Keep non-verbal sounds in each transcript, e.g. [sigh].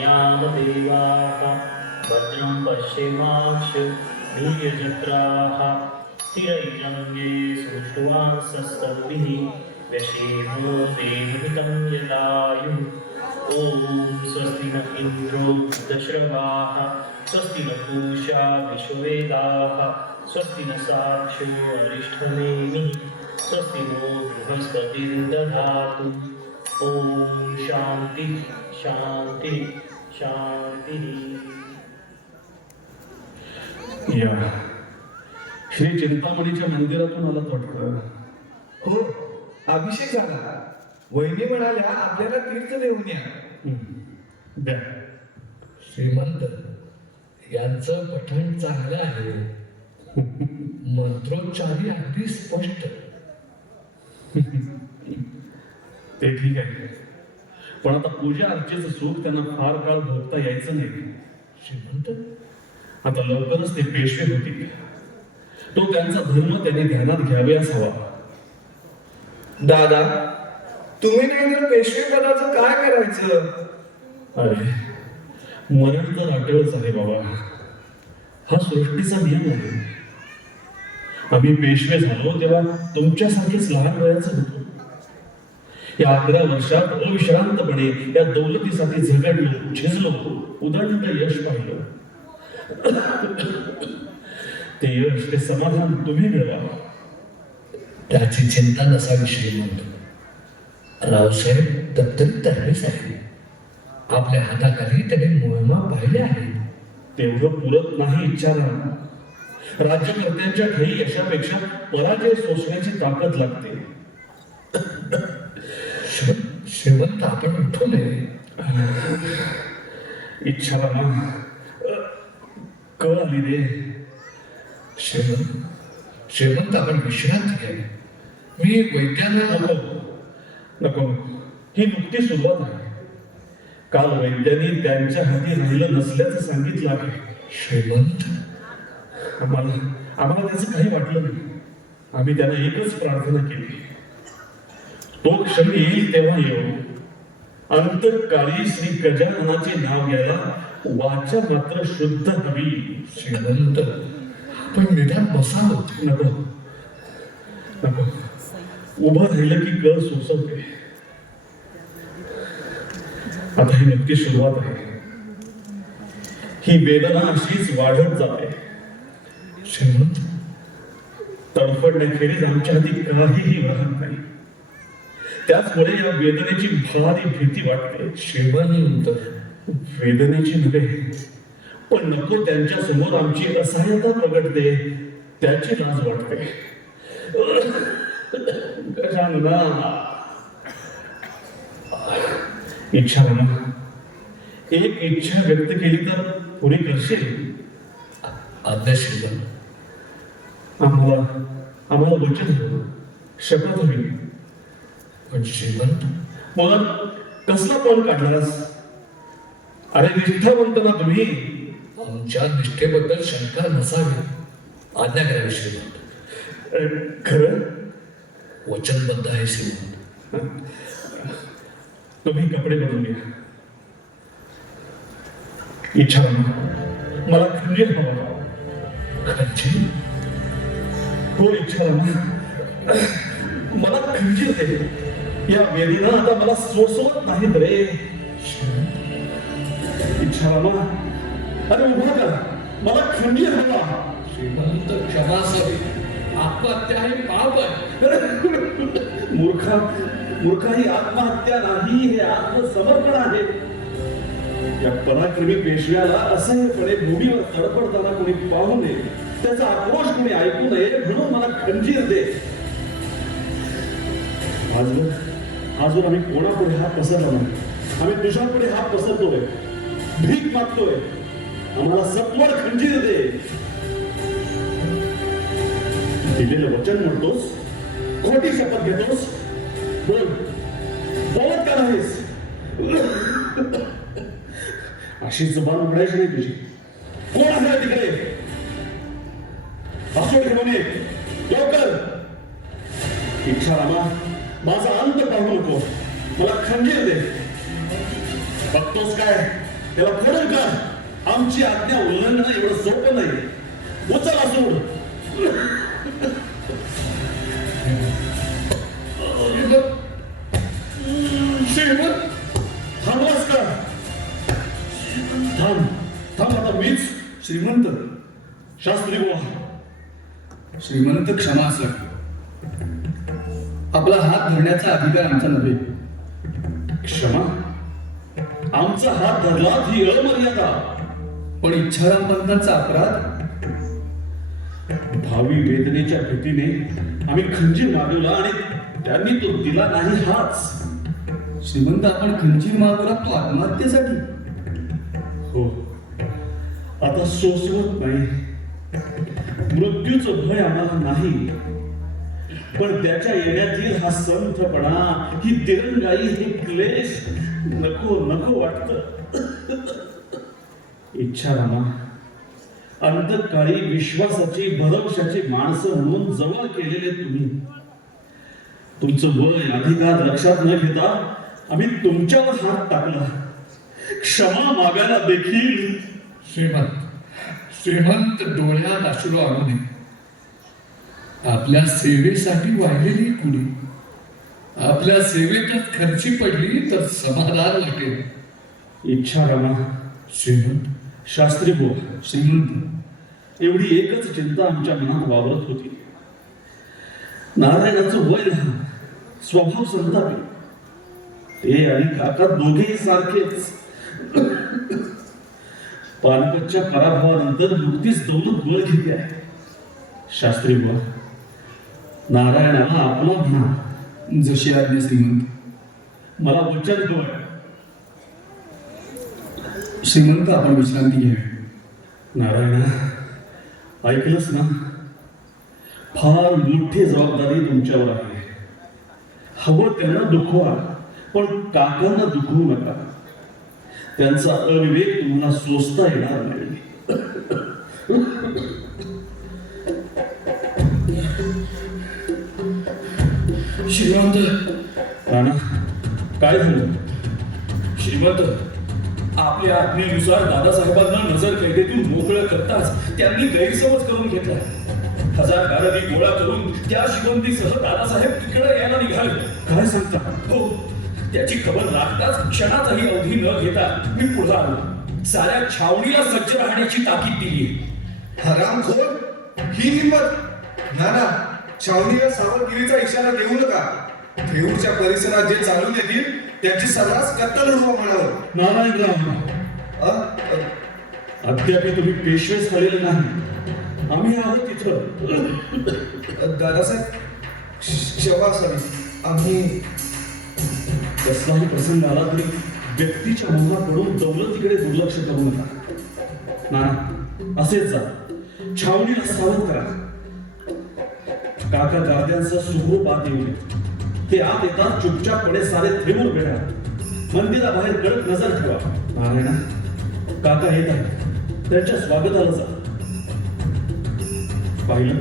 यामदेवाः। भद्रं पश्येमाक्ष भूयजत्राः स्थिरैरङ्गे सृष्टुवांसस्तद्भिः व्यशेमो देवहितं यदायुः ॐ स्वस्ति न इन्द्रो दशरवाः स्वस्ति न पूषा विश्ववेदाः। स्वस्ति न साक्षो अरिष्ठनेमिः स्वस्ति नो बृहस्पतिर्दधातु ॐ शान्ति शान्ति शान्तिः या. श्री चिंतामणीच्या मंदिरातून आलात वाटतं हो अभिषेक झाला. वहिनी म्हणाल्या आपल्याला तीर्थ देऊन या. हं. द्या. श्रीमंत यांचं पठण चांगलं आहे. [laughs] मंत्रोच्चारी अगदी स्पष्ट. [laughs] ते ठीक आहे. पण आता पूजा अर्चेचं सुख त्यांना फार काळ भोगता यायचं नाही. श्रीमंत आता लवकरच ते पेशवे होतील. तो त्यांचा धर्म त्यांनी ध्यानात घ्यावयास हवा. दादा तुम्ही नाही तर पेशवे पदाचं काय करायचं? अरे मरण तर अटळच आहे बाबा. हा सृष्टीचा नियम आहे. आम्ही पेशवे झालो तेव्हा तुमच्यासारखेच लहान वयाचं होतो. या अकरा वर्षात अविश्रांतपणे या दौलतीसाठी झगडलो झिजलो उदंड यश पाहिलं. ते यश ते समाधान तुम्ही मिळवा. त्याची चिंता नसावी म्हणतो रावसाहेब दत्तरी तरबेज आहे आपल्या हाताखाली त्याने मोहिमा पाहिल्या आहेत. तेवढं पुरत नाही इच्छा राज्यकर्त्यांच्या ठाई यशापेक्षा पराजय सोसण्याची ताकद लागते. श्रीमंत आपण नये इच्छाला ना कळ आली रे. श्रीमंत श्रीमंत आपण विश्रांती घ्यावी मी वैद्याला नको नको. ही नुकती सुरुवात आहे. काल वैद्यांनी त्यांच्या हाती राहिलं नसल्याचं सांगितलं आहे. श्रीमंत आम्हाला आम्हाला त्याचं काही वाटलं नाही. आम्ही त्यांना एकच प्रार्थना केली. तो क्षण येईल तेव्हा येऊ. अंतकाळी श्री गजाननाचे नाव घ्यायला वाचा मात्र शुद्ध हवी. श्रीमंत. आपण निदान बसावं. नको. नको. उभं राहिलं की कळ सोसवते. आता ही नक्की सुरुवात आहे. ही वेदना अशीच वाढत जाते. श्रीमंत. तडफडण्याखेरीज आमच्या हाती काहीही राहत नाही. त्याचमुळे या वेदनेची भारी भीती वाटते. श्रीमंत. वेदनेची नव्हे. पण नको त्यांच्यासमोर आमची असहायता प्रगटते. त्याची लाज वाटते. गजानना. इच्छा म्हणा. एक इच्छा व्यक्त केली तर पुरी करशील? आज्ञा श्रीमंत आम्हाला आम्हाला वचन शपथ हवी पण श्रीमंत. मग कसला पण काढलास? अरे निष्ठावंत ना तुम्ही. आमच्या निष्ठेबद्दल शंका नसावी. आज्ञा करावी श्रीमंत. खरं? वचनबद्ध आहे श्रीमंत. तुम्ही कपडे बदलून घ्या. इच्छा मला खंजीर हवा खंजीर? हो इच्छा मला खंजीर दे. या वेदीना आता मला सोसवत नाहीत रे. इच्छा अरे उभा करा. मला खंजीर हवा. श्रीमंत क्षमासावी. आत्महत्या हे पाप आहे. मूर्खा मूर्खा ही आत्महत्या नाही हे आत्मसमर्पण आहे. या पराक्रमी पेशव्याला असह्यपणे भूमीवर तडपडताना कोणी पाहू नये. त्याचा आक्रोश कोणी ऐकू नये म्हणून मला खंजीर दे. आजवर अजून आम्ही कोणापुढे हात पसरला नाही. आम्ही तुझ्यापुढे हात पसरतोय. भीक मागतोय. आम्हाला सत्वर खंजीर दे. दिलेलं वचन म्हणतोस खोटी शपथ घेतोस बोल. बोलत का नाहीस? अशी जबान उघडायची नाही तुझी. कोण आहे तिकडे? असो ठेवणे. लवकर. इच्छा रामा. माझा अंत पाहू नको. मला खंजीर दे. बघतोस काय? त्याला फोडून का आमची आज्ञा उल्लंघन एवढं सोपं नाही. उचल असून हात धरण्याचा अधिकार आमचा नव्हे क्षमा. आमचा हात धरला ही अमर्यादा. पण इच्छाराम पंतांचा अपराध? भावी वेदनेच्या भीतीने आम्ही खंजीर मागवला आणि त्यांनी तो दिला नाही हाच. श्रीमंत आपण खंजीर मागवला तो आत्महत्येसाठी? हो. आता सोसवत नाही. मृत्यूचं भय आम्हाला नाही. पण त्याच्या येण्यातील हा संथपणा ही दिरंगाई हे क्लेश नको नको वाटत. इच्छा रामा अंतकाळी विश्वासाची भरवशाची माणसं म्हणून जवळ केलेले तुम्ही. तुमचं वय अधिकार लक्षात न घेता आम्ही तुमच्यावर हात टाकला. क्षमा मागायला देखील. श्रीमंत श्रीमंत डोळ्यात अश्रू आणू नये. आपल्या सेवेसाठी वाहिलेली कुणी. आपल्या सेवेतच खर्ची पडली तर समाधान वाटेल. इच्छा रमा. श्रीमंत. शास्त्री बोल. श्रीमंत. एवढी एकच चिंता आमच्या मनात वावरत होती. नारायणाचं वय लहान स्वभाव संतापी. ते आणि काका दोघेही सारखेच. पानकतच्या पराभवानंतर नुकतीच दौलत बळ घेते आहे शास्त्री बुवा नारायणाला आपला म्हणा जशी आज्ञा श्रीमंत मला वचन डोळ श्रीमंत आपण विश्रांती घ्यावी नारायणा ऐकलंस ना? फार मोठी जबाबदारी तुमच्यावर आहे. हवं त्यांना दुखवा पण काकांना दुखवू नका. त्यांचा अविवेक तुम्हाला सोसता येणार नाही. श्रीमंत. राणा काय झालं? श्रीमंत आपल्या आज्ञेनुसार दादासाहेबांना नजर कैदेतून मोकळं करताच त्यांनी गैरसमज करून घेतला. हजार गारदी गोळा करून त्या शिवंतीसह दादासाहेब इकडे यायला निघाले. काय सांगता? हो त्याची खबर लागताच क्षणाचाही अवधी न घेता मी पुढे आलो. साऱ्या छावणीला सज्ज राहण्याची ताकीद दिली हरामखोर ही हिंमत. ना ना छावणीला सावधगिरीचा इशारा देऊ नका थेऊरच्या परिसरात जे चालून येतील त्याची सर्रास कत्तल उडवा म्हणावं. नारायणराव अद्याप तुम्ही पेशवे झालेले नाही. आम्ही आहोत तिथं दादासाहेब क्ष- क्षमा असावी आम्ही कसलाही प्रसंग आला तरी व्यक्तीच्या मोहाकडून दौलतीकडे दुर्लक्ष करू नका. ना असेच जा. छावणीला सावध करा. काका गार्द्यांचा सुखरूप आत येऊ ते आत येतात चुपचापपणे सारे थेंबून भेटा मंदिराबाहेर कडक नजर ठेवा. नारायणा काका येत आहेत. त्यांच्या स्वागताला जा. पाहिलं?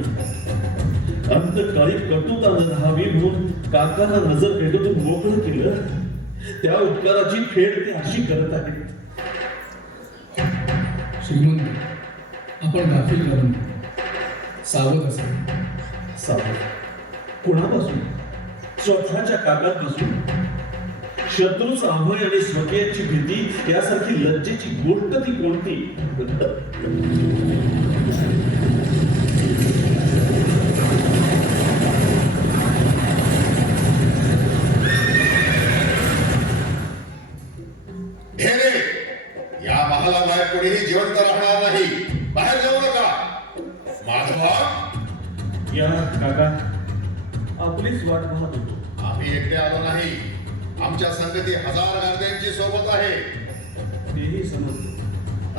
अंतकाळी कटुता न राहावी म्हणून काकाला नजर भेटून मोकळं केलं. त्या उपकाराची फेड ते अशी करत आहे. श्रीमंत आपण गाफील करून सावध असावं. सावध. कुणापासून? स्वतःच्या काकांपासून शत्रूच अभय आणि स्वकीयाची भीती यासारखी लज्जेची गोष्ट ती कोणती? या महाला बाहेर कोणीही जिवंत राहणार नाही. या काका. आपलीच वाट पाहत होतो. आम्ही एकटे आलो नाही. आमच्या संगती हजार गार्द्यांची सोबत आहे. तेही समजलं.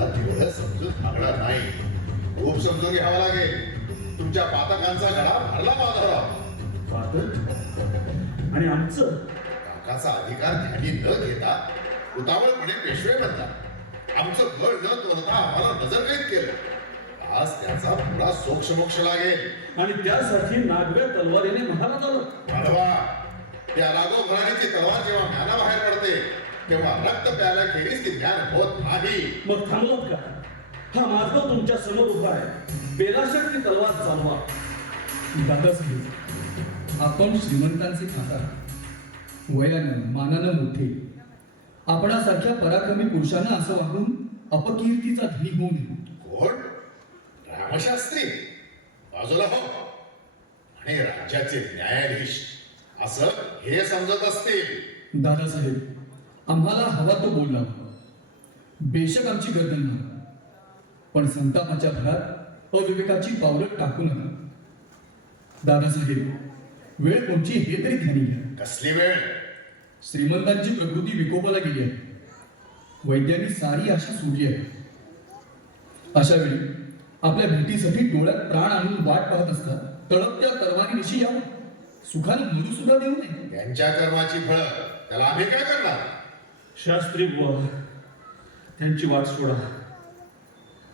आता एवढं समजून सांगणार नाही. खूप समजून घ्यावं लागेल. तुमच्या पातकांचा गळा भरला माधवराव. पाहत आणि आमचं? काकाचा अधिकार ध्यानी न घेता उतावळपणे पेशवे बनला आमचं बळ न तोडता आम्हाला नजरकैद केलं. आज त्याचा पुरा सोक्षमोक्ष लागेल. आणि त्यासाठी नागव्या तलवारीने महाराजाला माधवा त्या राघव घराण्याची तलवार जेव्हा ज्ञानाबाहेर पडते तेव्हा रक्त प्यायल्याखेरीज ती ज्ञान होत नाही. मग थांबलात का हा माधव तुमच्यासमोर उभा आहे. बेलाशक ती तलवार चालवा. दादासाहेब आपण श्रीमंतांचे खातात वयानं मानानं मोठे. आपणासारख्या पराक्रमी पुरुषांना असं वागून अपकीर्तीचा धनी होऊ नये. रामशास्त्री बाजूला हो आणि राज्याचे न्यायाधीश असं हे समजत असतील. दादासाहेब आम्हाला हवा तो बोलला बेशक आमची गर्दन मारा पण संतापाच्या भरात अविवेकाची पावलं टाकू नका दादासाहेब वेळ कोणची हे तरी ध्यानी घ्या. कसली वेळ? श्रीमंतांची प्रकृती विकोपाला गेली आहे. वैद्यांनी सारी आशा सोडली आहे. अशा वेळी आपल्या भेटीसाठी डोळ्यात प्राण आणून वाट पाहत असतात. तळपत्या तरवारीविषयी यावं. सुखानं मरू सुद्धा देऊ नये. त्यांच्या कर्माची फळ त्याला आम्ही काय करणार? शास्त्री बुवा त्यांची वाट सोडा.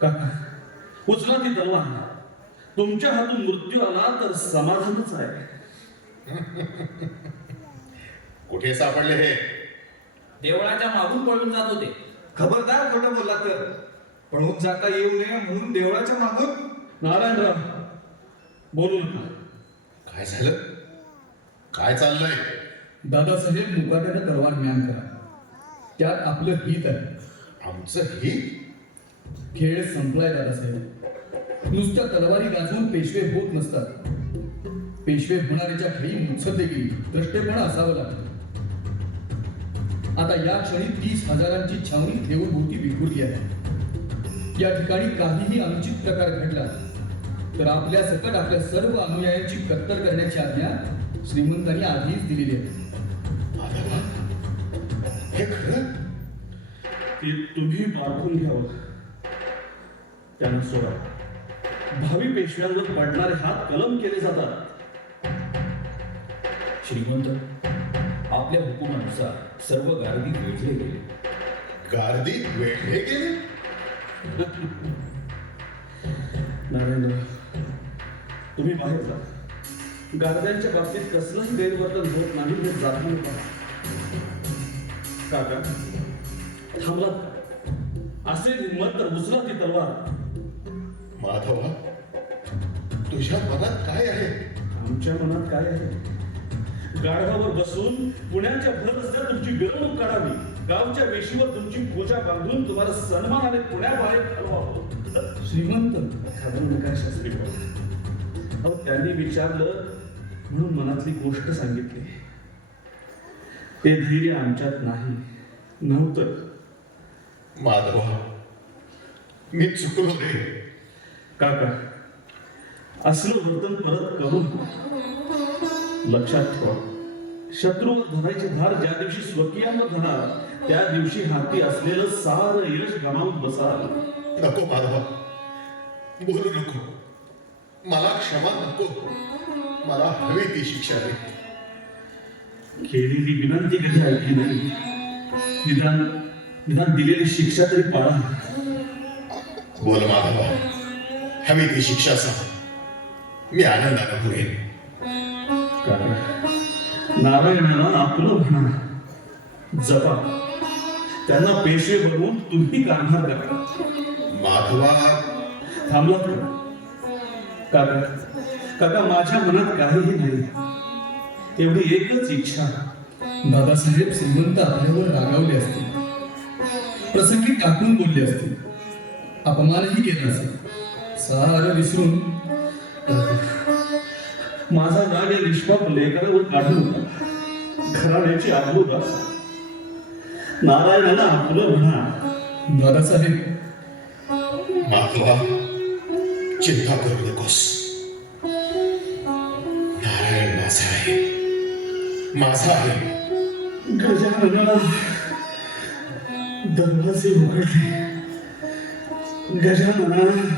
काका उचला ती तलवार तुमच्या हातून मृत्यू आला तर समाधानच आहे. [laughs] कुठे सापडले हे? देवळाच्या मागून पळून जात होते. खबरदार खोटं बोलला तर. पळून जाता येऊ नये म्हणून देवळाच्या मागून नारायणराव बोलू नका काय झालं? काय चाललंय? दादासाहेब मुकाट्यानं तलवार म्यान करा. त्यात आपलं हित आहे. आमचं ही खेळ संपलाय दादासाहेब. नुसत्या तलवारी गाजवून पेशवे होत नसतात. पेशवे होणाऱ्याच्या खेळी मुत्सद्देगिरी द्रष्टेपण असावं लागतं. आता या क्षणी तीस हजारांची छावणी देऊळभोवती विखुरली आहे. या ठिकाणी काहीही अनुचित प्रकार घडला तर आपल्या सकट आपल्या सर्व अनुयायांची कत्तर करण्याची आज्ञा श्रीमंतांनी आधीच दिलेली आहे. हे खरं? ते तुम्ही पारखून घ्यावं त्यांना सोडा. भावी पेशव्यांवर पडणारे हात कलम केले जातात. श्रीमंत आपल्या हुकुमानुसार सर्व गार्दी वेढले गेले. गार्दी वेढले गेले? नारायणराव तुम्ही बाहेर जा. गार्द्यांच्या बाबतीत कसलंही गैरवर्तन होत नाही हे जाणून काका थांबलात का? असेल हिंमत तर उचला ती तलवार. माधवा तुझ्या मनात काय आहे? आमच्या मनात काय आहे? गाढवावर बसून पुण्याच्या भर रस्त्यात तुमची मिरवणूक काढावी. गावच्या वेशीवर तुमची पूजा बांधून तुम्हाला सन्मानाने पुण्याबाहेर घालवावं. श्रीमंत नका शास्त्री अहो त्यांनी विचारलं म्हणून मनातली गोष्ट सांगितली. ते धैर्य आमच्यात नाही नव्हतं. माधवा मी चुकलो रे. काका असलं वर्तन परत करून लक्षात ठेवा. शत्रूवर धरायची धार ज्या दिवशी स्वकीयांवर धरणार त्या दिवशी हाती असलेलं सारं यश गमावून बसाल नको माधवा. बोलू नको. मला क्षमा नको. मला हवी ती शिक्षा रे केलेली विनंती कधी ऐकली नाही. निदान निदान दिलेली शिक्षा तरी पाळा. बोल माधवा. हवी ती शिक्षा सांग. मी आनंदाने पुढेन नारायणाला आपलं म्हणा जपा. त्यांना पेशवे बनवून तुम्ही कारभार करा. माधवा. थांबलात का काका काका माझ्या मनात काहीही नाही. तेवढी एकच इच्छा. दादासाहेब श्रीमंत आपल्यावर रागावले असतील. प्रसंगी टाकून बोलले असतील. अपमानही केला असेल. सारं विसरून. माझा राग या निष्पाप लेकरावर काढू नका घराण्याची आबरू राखा नारायणाला आपलं म्हणा. दादासाहेब माधवा चिंता करू नकोस. नारायण माझा आहे. माझा आहे. गजानना दरवाजे उघडले. गजानना